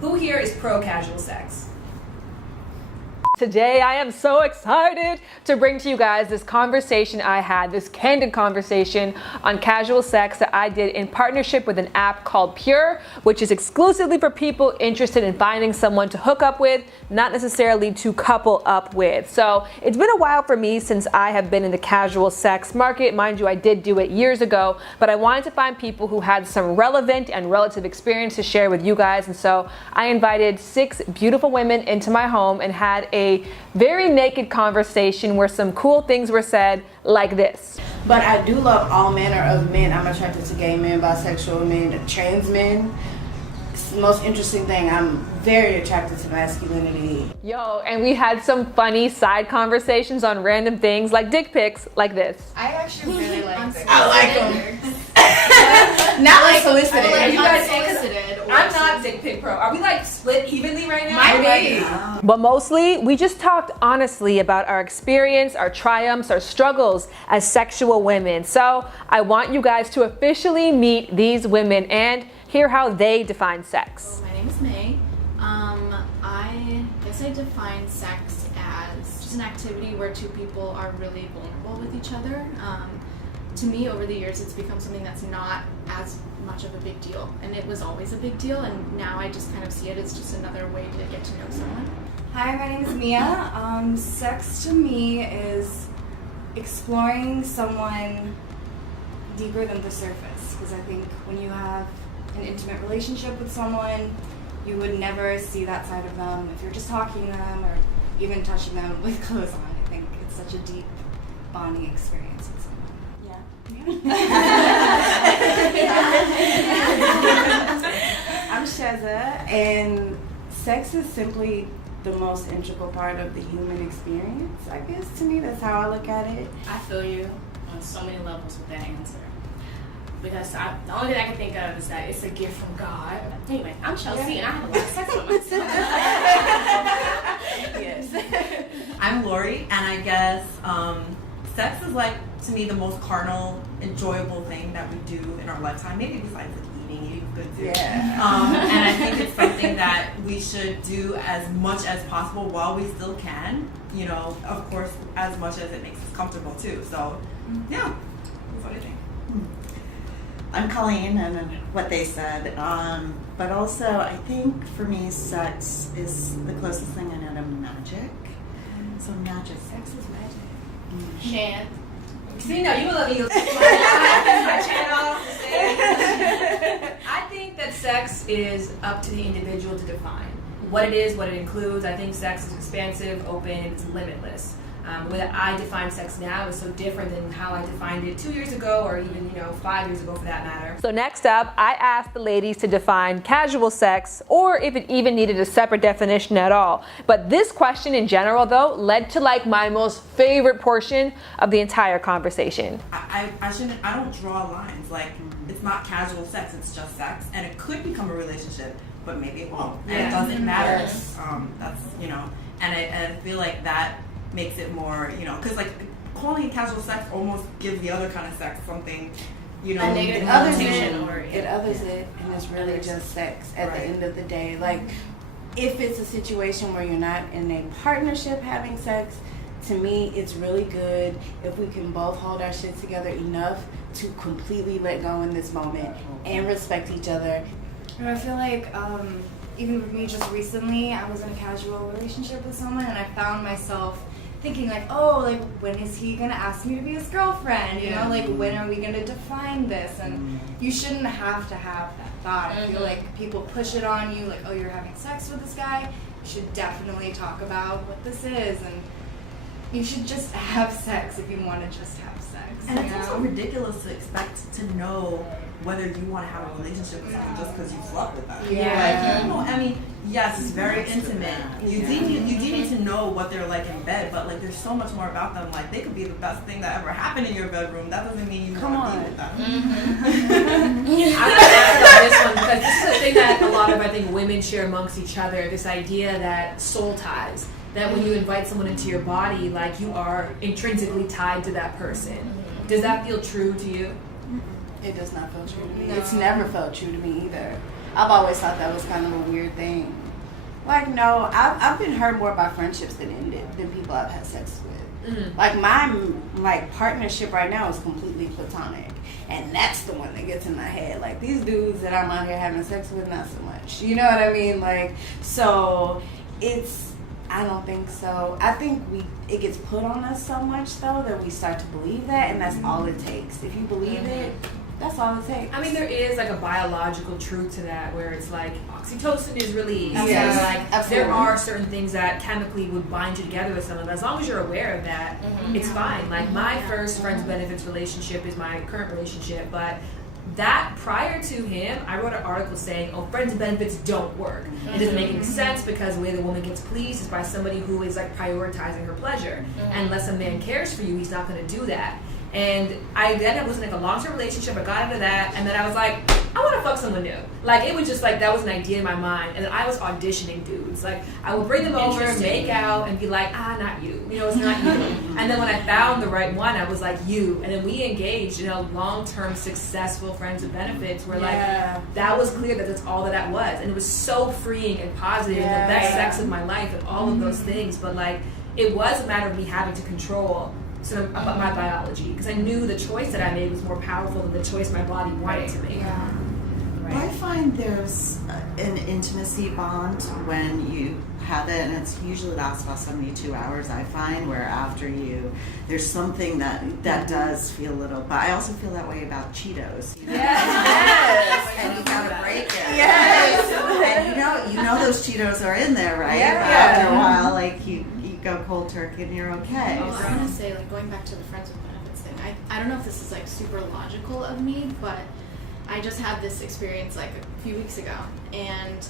Who here is pro casual sex? Today, I am so excited to bring to you guys this conversation I had, this candid conversation on casual sex that I did in partnership with an app called Pure, which is exclusively for people interested in finding someone to hook up with, not necessarily to couple up with. So it's been a while for me since I have been in the casual sex market. Mind you, I did do it years ago, but I wanted to find people who had some relevant and relative experience to share with you guys. And so I invited 6 beautiful women into my home and had a very naked conversation where some cool things were said like this. But I do love all manner of men. I'm attracted to gay men, bisexual men, trans men. It's the most interesting thing. I'm very attracted to masculinity. Yo, and we had some funny side conversations on random things like dick pics like this. I actually really like this. I like them. Not like solicited. Are you guys unsolicited? I'm not dick pic pro. Are we like split evenly right now? Might be. But mostly, we just talked honestly about our experience, our triumphs, our struggles as sexual women. So I want you guys to officially meet these women and hear how they define sex. My name is May. I guess I define sex as just an activity where two people are really vulnerable with each other. To me, over the years, it's become something that's not as much of a big deal, and it was always a big deal, and now I just kind of see it as just another way to get to know someone. Hi, my name is Mia. Sex to me is exploring someone deeper than the surface, because I think when you have an intimate relationship with someone, you would never see that side of them if you're just talking to them or even touching them with clothes on. I think it's such a deep bonding experience with someone. I'm Sheza, and sex is simply the most integral part of the human experience. I guess to me, that's how I look at it. I feel you on so many levels with that answer. Because the only thing I can think of is that it's a gift from God. Anyway, I'm Chelsea and I have a lot of sex with myself. Yes. I'm Lori, and I guess sex is like, to me, the most carnal, enjoyable thing that we do in our lifetime. Maybe besides like eating good too. Yeah. And I think it's something that we should do as much as possible while we still can. You know, of course, as much as it makes us comfortable too. So, yeah. What do you think? I'm Colleen, and what they said, but also I think for me sex is the closest thing I know to magic. So magic. Sex is magic. Shan. See, no, you will let me go. My channel. I think that sex is up to the individual to define what it is, what it includes. I think sex is expansive, open, and it's limitless. The way that I define sex now is so different than how I defined it 2 years ago, or even 5 years ago for that matter. So next up, I asked the ladies to define casual sex, or if it even needed a separate definition at all. But this question in general, though, led to like my most favorite portion of the entire conversation. I don't draw lines. Like, it's not casual sex, it's just sex. And it could become a relationship, but maybe it won't. And it doesn't matter. That's, and I feel like that makes it more, because like calling it casual sex almost gives the other kind of sex something, a negative connotation, or it others it, and it's really just sex at the end of the day. Like, if it's a situation where you're not in a partnership having sex, to me, it's really good if we can both hold our shit together enough to completely let go in this moment and respect each other. And I feel like even with me just recently, I was in a casual relationship with someone, and I found myself thinking like, oh, like when is he gonna ask me to be his girlfriend? You know, like when are we gonna define this? And you shouldn't have to have that thought. I feel like people push it on you, like, oh, you're having sex with this guy. You should definitely talk about what this is, and you should just have sex if you want to just have sex. And it's also ridiculous to expect to know whether you want to have a relationship with someone just because you slept with them. Yeah. Like, I mean, yes, it's very intimate. You do need to know what they're like in bed, but like there's so much more about them. Like they could be the best thing that ever happened in your bedroom. That doesn't mean you want to be with them. I want to ask about this one because this is a thing that a lot of, I think, women share amongst each other, this idea that soul ties. That when you invite someone into your body, like you are intrinsically tied to that person. Does that feel true to you? It does not feel true to me. No. It's never felt true to me either. I've always thought that was kind of a weird thing. Like, no, I've been hurt more by friendships that ended than people I've had sex with. Like, my partnership right now is completely platonic. And that's the one that gets in my head. Like, these dudes that I'm out here having sex with, not so much. You know what I mean? Like, so I don't think so. I think it gets put on us so much, though, that we start to believe that, and that's all it takes. If you believe it, that's all it takes. I mean, there is like a biological truth to that, where it's like oxytocin is released. Yes, So, like, absolutely. there are certain things that chemically would bind you together with someone. But as long as you're aware of that, it's fine. Like, my first friends benefits relationship is my current relationship, but that prior to him, I wrote an article saying, "Oh, friends benefits don't work. It doesn't make any sense because the way the woman gets pleased is by somebody who is like prioritizing her pleasure. And unless a man cares for you, he's not going to do that." And I was in like a long-term relationship. I got into that, and then I was like, I want to fuck someone new. Like, it was just like, that was an idea in my mind. And then I was auditioning dudes. Like, I would bring them over, make out, and be like, not you. You know, it's not you. And then when I found the right one, I was like, you. And then we engaged in a long-term, successful friends with benefits where, like, that was clear that that's all that was. And it was so freeing and positive, and the best sex of my life, and all of those things. But, like, it was a matter of me having to control about my biology, because I knew the choice that I made was more powerful than the choice my body wanted to make. I find there's an intimacy bond when you have it, and it's usually lasts about 72 hours, I find, where after there's something that does feel a little, but I also feel that way about Cheetos. Yes. And you gotta break it. Yes. And you know those Cheetos are in there, right? Yeah. But after a while, like, you go cold turkey and you're okay. I was gonna say, like, going back to the friends with benefits thing, I don't know if this is like super logical of me, but I just had this experience like a few weeks ago, and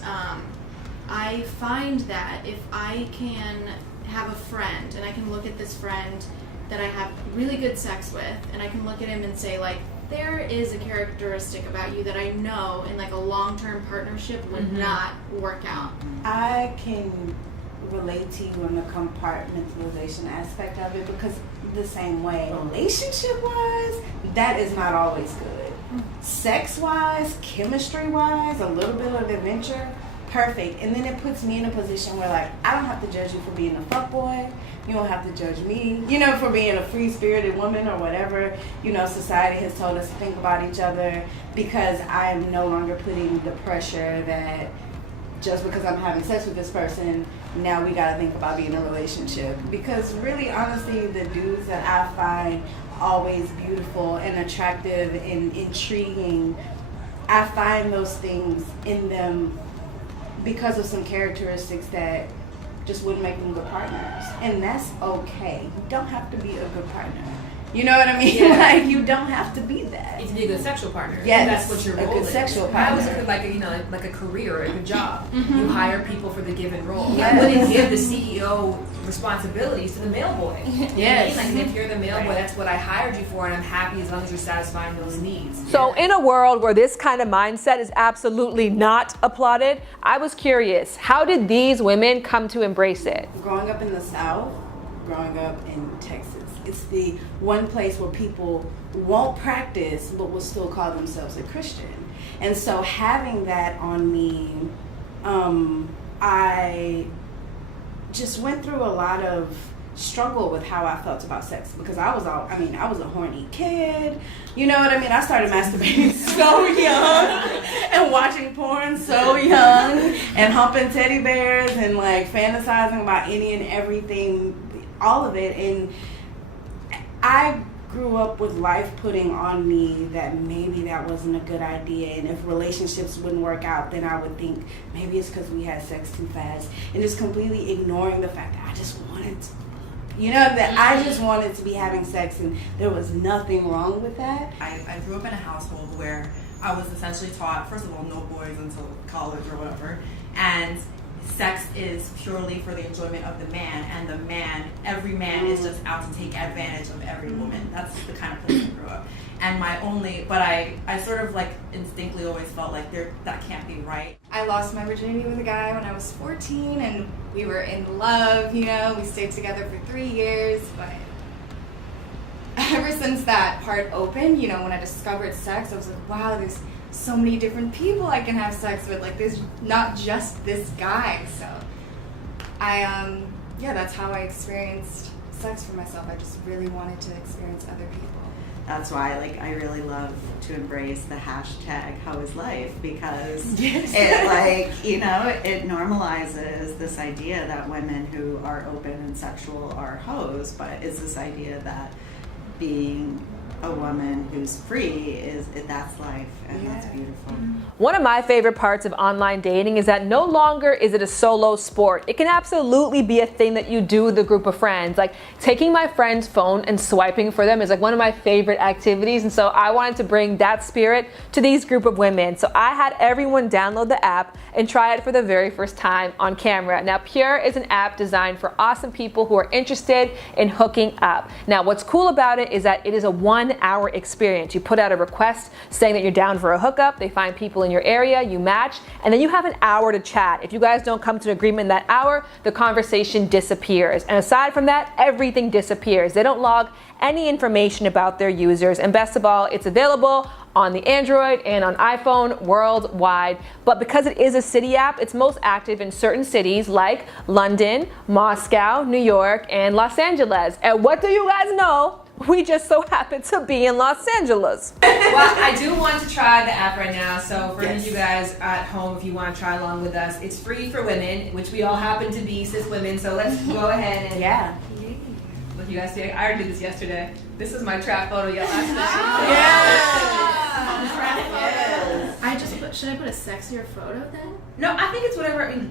I find that if I can have a friend and I can look at this friend that I have really good sex with, and I can look at him and say, like, there is a characteristic about you that I know in like a long-term partnership would not work out. I can relate to you on the compartmentalization aspect of it, because the same way, relationship wise, that is not always good. Sex wise, chemistry wise, a little bit of adventure, perfect. And then it puts me in a position where, like, I don't have to judge you for being a fuckboy. You don't have to judge me, for being a free-spirited woman or whatever, society has told us to think about each other, because I am no longer putting the pressure that just because I'm having sex with this person, now we gotta think about being in a relationship. Because really, honestly, the dudes that I find always beautiful and attractive and intriguing, I find those things in them because of some characteristics that just wouldn't make them good partners. And that's okay. You don't have to be a good partner. You know what I mean? Yeah. Like, you don't have to be that. You need to be a good sexual partner. Yes, That's what your a role good is. sexual That was partner. like a career or a good job. You hire people for the given role. Yes. I wouldn't give the CEO responsibilities to the mail boy. You know what I mean? Yes. Like, if you're the mail boy, that's what I hired you for, and I'm happy as long as you're satisfying those needs. So in a world where this kind of mindset is absolutely not applauded, I was curious, how did these women come to embrace it? Growing up in the South, growing up in Texas, it's the one place where people won't practice but will still call themselves a Christian. And so having that on me, I just went through a lot of struggle with how I felt about sex, because I was a horny kid. You know what I mean? I started masturbating so young and watching porn so young and humping teddy bears and like fantasizing about any and everything, all of it. And I grew up with life putting on me that maybe that wasn't a good idea, and if relationships wouldn't work out, then I would think maybe it's because we had sex too fast, and just completely ignoring the fact that I just wanted to, I just wanted to be having sex, and there was nothing wrong with that. I grew up in a household where I was essentially taught, first of all, no boys until college or whatever, and sex is purely for the enjoyment of the man, and every man is just out to take advantage of every woman. That's the kind of place I grew up. And I sort of like instinctively always felt like that can't be right. I lost my virginity with a guy when I was 14, and we were in love, we stayed together for 3 years, but ever since that part opened, when I discovered sex, I was like, wow, so many different people I can have sex with. Like, there's not just this guy. So that's how I experienced sex for myself. I just really wanted to experience other people. That's why, like, I really love to embrace the hashtag How Is Life, because it, like, you know, it normalizes this idea that women who are open and sexual are hoes, but it's this idea that being a woman who's free that's life, and that's beautiful. One of my favorite parts of online dating is that no longer is it a solo sport. It can absolutely be a thing that you do with a group of friends. Like, taking my friend's phone and swiping for them is like one of my favorite activities, and so I wanted to bring that spirit to these group of women. So I had everyone download the app and try it for the very first time on camera. Now, Pure is an app designed for awesome people who are interested in hooking up. Now, what's cool about it is that it is a 1-hour experience. You put out a request saying that you're down for a hookup, they find people in your area, you match, and then you have an hour to chat. If you guys don't come to an agreement in that hour, the conversation disappears. And aside from that, everything disappears. They don't log any information about their users, and best of all, it's available on the Android and on iPhone worldwide. But because it is a city app, it's most active in certain cities like London, Moscow, New York, and Los Angeles. And what do you guys know? We just so happen to be in Los Angeles. Well, I do want to try the app right now, so for any of you guys at home, if you want to try along with us, it's free for women, which we all happen to be cis women, so let's go ahead and look, you guys see, I already did this yesterday. This is my trap photo last Should I put a sexier photo then? No, I think it's whatever, I mean,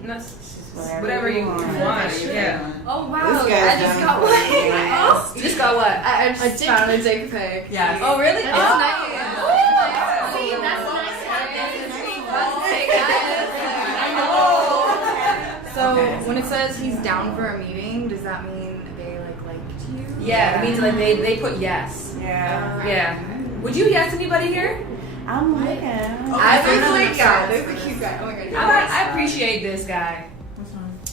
whatever you want. Yeah. Oh wow, This I guy's just done got with one. it. Oh, you just got what? I just found a dick pic. Yes. Oh, really? That's Oh. nice. See, that's nice. So when it says he's down for a meeting, does that mean they liked you? Yeah, it means like they put yes. Yeah. Yeah. Would you yes anybody here? I'm looking. There's a cute guy. Oh my god. I appreciate this guy.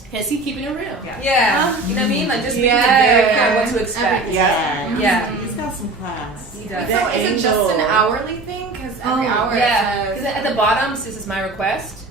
Because he's keeping it real. Yeah. You know what I mean? Like just being Yeah. very clear what to expect. Yeah. Yeah. He's got some class. He does. So is it just an hourly thing? Because every hour Yeah. it Because says. at the bottom, this is my request.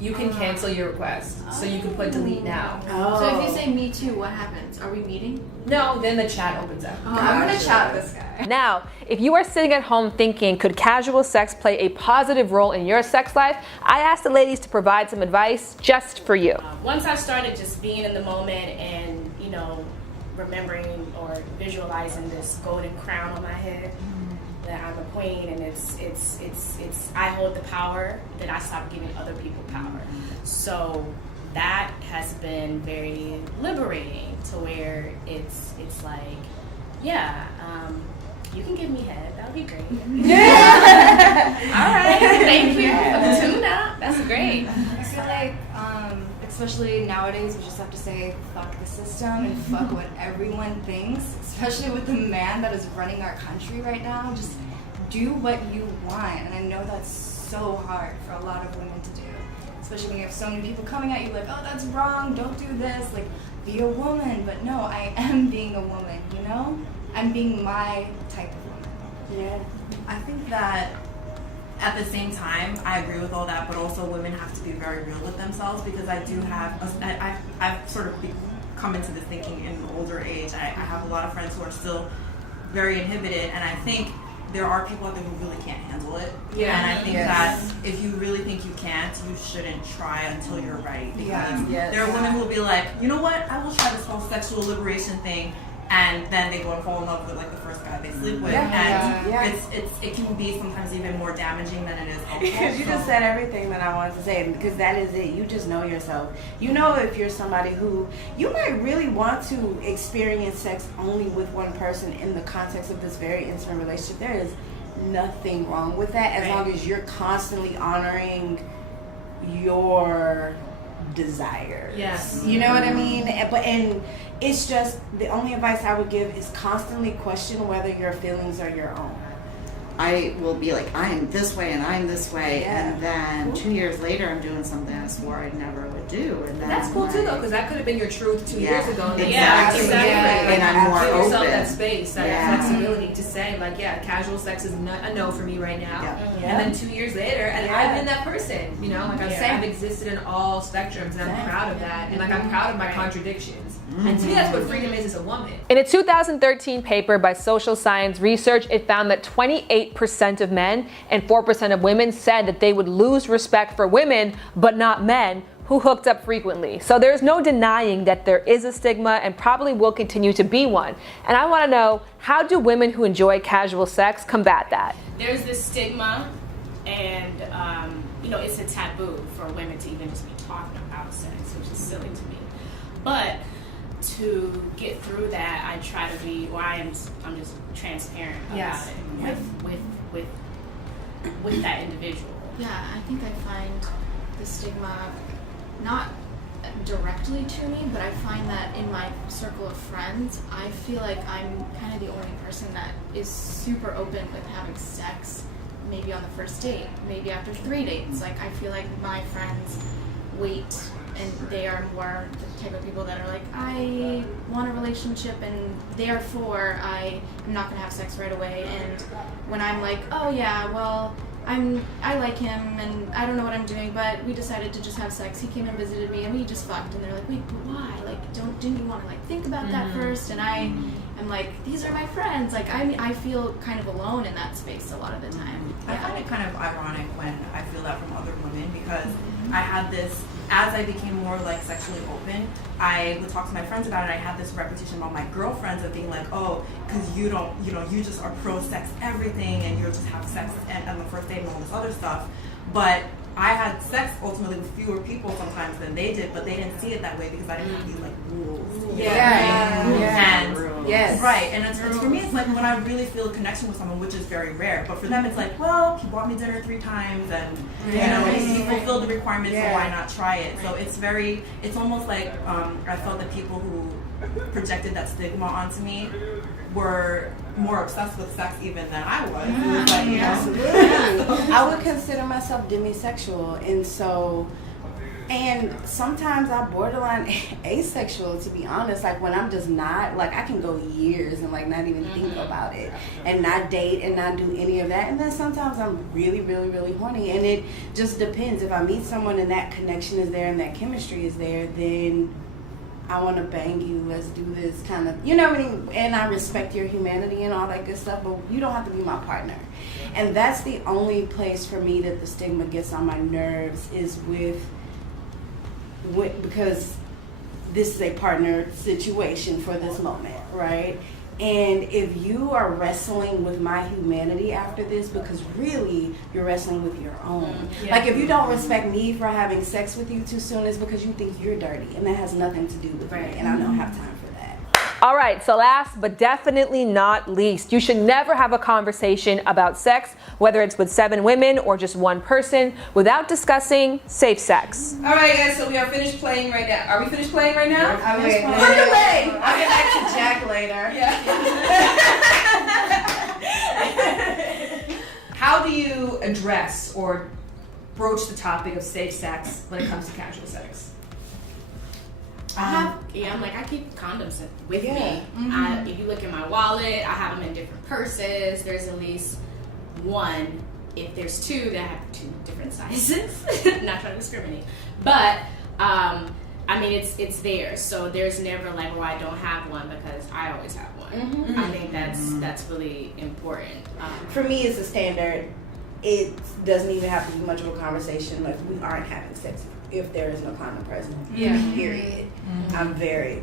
You can cancel your request. So you can put delete now. So if you say me too, what happens? Are we meeting? No, then the chat opens up. I'm gonna chat with this guy. Now, if you are sitting at home thinking, could casual sex play a positive role in your sex life? I asked the ladies to provide some advice just for you. Once I started just being in the moment and, you know, remembering or visualizing this golden crown on my head, that I'm a queen and it's I hold the power, then I stopped giving other people power. So that has been very liberating to where it's like, yeah, you can give me head, that would be great. All right, thank you for the tune-up, that's great. I feel like, especially nowadays, we just have to say fuck the system and fuck what everyone thinks, especially with the man that is running our country right now. Just do what you want, and I know that's so hard for a lot of women to do, especially when you have so many people coming at you like, oh, that's wrong, don't do this, like, be a woman. But no, I am being a woman, you know? I'm being my type of woman. Yeah. I think that at the same time, I agree with all that, but also women have to be very real with themselves, because I do have, I've sort of come into this thinking in an older age. I have a lot of friends who are still very inhibited, and I think there are people out there who really can't handle it. Yeah. And I think that if you really think you can't, you shouldn't try until you're ready. Because there are women who will be like, you know what, I will try this whole sexual liberation thing, and then they go and fall in love with like the first guy they sleep with. It can be sometimes even more damaging than it is helpful. Because you just said everything that I wanted to say, because that is it. You just know yourself. You know if you're somebody who you might really want to experience sex only with one person in the context of this very intimate relationship. There is nothing wrong with that, as long as you're constantly honoring your desires. Yes. You know what I mean? And it's just, the only advice I would give is constantly question whether your feelings are your own. I will be like, I am this way and I'm this way, and then 2 years later, I'm doing something I swore I never would do. And then That's cool too, though, because that could have been your truth 2 years ago. And Exactly. And I'm more give yourself open. that space, that flexibility to say, like, casual sex is a no for me right now. And then 2 years later, and I've been that person, you know, like I've existed in all spectrums, and I'm proud of that, and like I'm proud of my contradictions. And to me, that's what freedom is as a woman. In a 2013 paper by Social Science Research, it found that 28% of men and 4% of women said that they would lose respect for women, but not men, who hooked up frequently. So there's no denying that there is a stigma and probably will continue to be one. And I want to know, how do women who enjoy casual sex combat that? There's this stigma, and you know, it's a taboo for women to even just be talking about sex, which is silly to me. But to get through that, I try to be, I'm just transparent about it with that individual. Yeah, I think I find the stigma not directly to me, but I find that in my circle of friends, I feel like I'm kind of the only person that is super open with having sex, maybe on the first date, maybe after 3 dates. Like, I feel like my friends wait, and they are more the type of people that are like, I want a relationship, and therefore I am not gonna have sex right away. And when I'm like, oh yeah, well, I like him and I don't know what I'm doing, but we decided to just have sex. He came and visited me and we just fucked. And they're like, wait, but why? Like, didn't you want to like think about that first? And I am like, these are my friends. Like, I feel kind of alone in that space a lot of the time. I find it kind of ironic when I feel that from other women, because I had this, as I became more like sexually open, I would talk to my friends about it. I had this reputation about my girlfriends of being like, oh, because you don't, you just are pro sex everything, and you'll just have sex on the first date and all this other stuff. But I had sex ultimately with fewer people sometimes than they did, but they didn't see it that way because I didn't have these like rules. Right. And it's for me, it's like when I really feel a connection with someone, which is very rare. But for them, it's like, well, he bought me dinner 3 times, and he fulfilled the requirements, so why not try it? So it's almost like I felt that people who projected that stigma onto me were more obsessed with sex even than I was. It was like, Absolutely. I would consider myself demisexual, and sometimes I'm borderline asexual, to be honest. Like, when I'm just not, like, I can go years and like not even think about it, and not date and not do any of that. And then sometimes I'm really, really, really horny, and it just depends. If I meet someone and that connection is there and that chemistry is there, then I want to bang you, let's do this kind of, you know what I mean? And I respect your humanity and all that good stuff, but you don't have to be my partner. And that's the only place for me that the stigma gets on my nerves, is with because this is a partner situation for this moment, right? And if you are wrestling with my humanity after this, because really you're wrestling with your own. Like, if you don't respect me for having sex with you too soon, it's because you think you're dirty, and that has nothing to do with me, and I don't have time for that. All right, so last but definitely not least, you should never have a conversation about sex, whether it's with 7 women or just one person, without discussing safe sex. All right, guys, so we are finished playing right now. Are we finished playing right now? I'll get back to Jack later. How do you address or broach the topic of safe sex when it comes to casual sex? I keep condoms with me. If you look in my wallet, I have them in different purses. There's at least one. If there's 2, that have 2 different sizes. Not trying to discriminate, but I mean, it's there. So there's never like, well, I don't have one, because I always have one. I think that's really important. For me, it's a standard. It doesn't even have to be much of a conversation. Like, we aren't having sex if there is no condom present. Period. I'm very,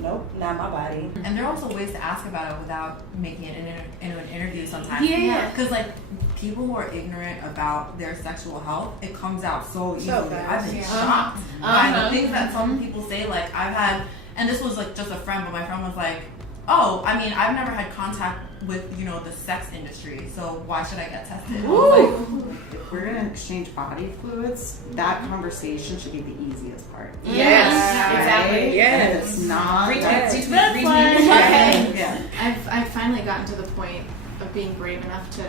nope, not my body. And there are also ways to ask about it without making it into an interview sometimes. Because like, people who are ignorant about their sexual health, it comes out so easily. I've been shocked by the things that some people say. Like, I've had, and this was like just a friend, but my friend was like, oh, I mean, I've never had contact with, the sex industry, so why should I get tested? If we're gonna exchange body fluids, that conversation should be the easiest part. Exactly. And it's not. I've finally gotten to the point of being brave enough to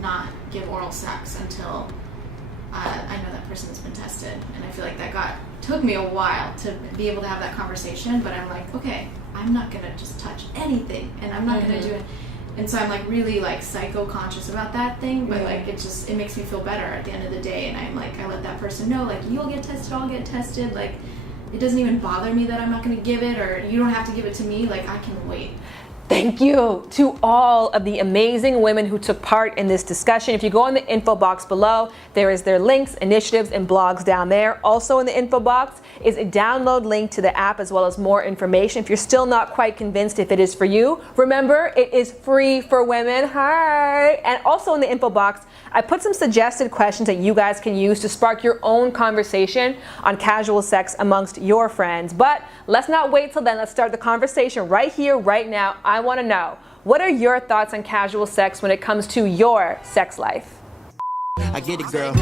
not give oral sex until I know that person has been tested. And I feel like that took me a while to be able to have that conversation, but I'm like, okay, I'm not gonna just touch anything, and I'm not gonna do it. And so I'm like really like psycho conscious about that thing, but like it makes me feel better at the end of the day. And I'm like, I let that person know, like, you'll get tested, I'll get tested. Like, it doesn't even bother me that I'm not gonna give it, or you don't have to give it to me. Like, I can wait. Thank you to all of the amazing women who took part in this discussion. If you go in the info box below, there is their links, initiatives, and blogs down there. Also in the info box is a download link to the app as well as more information. If you're still not quite convinced if it is for you, remember, it is free for women. Hi! And also in the info box, I put some suggested questions that you guys can use to spark your own conversation on casual sex amongst your friends. But let's not wait till then. Let's start the conversation right here, right now. I want to know, what are your thoughts on casual sex when it comes to your sex life? I get it, girl.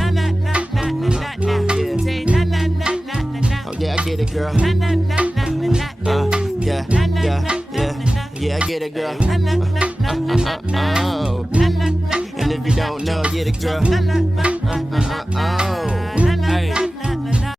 Oh yeah, I get it, girl. Yeah, I get it, girl. Oh. And if you don't know, get it, girl. Oh.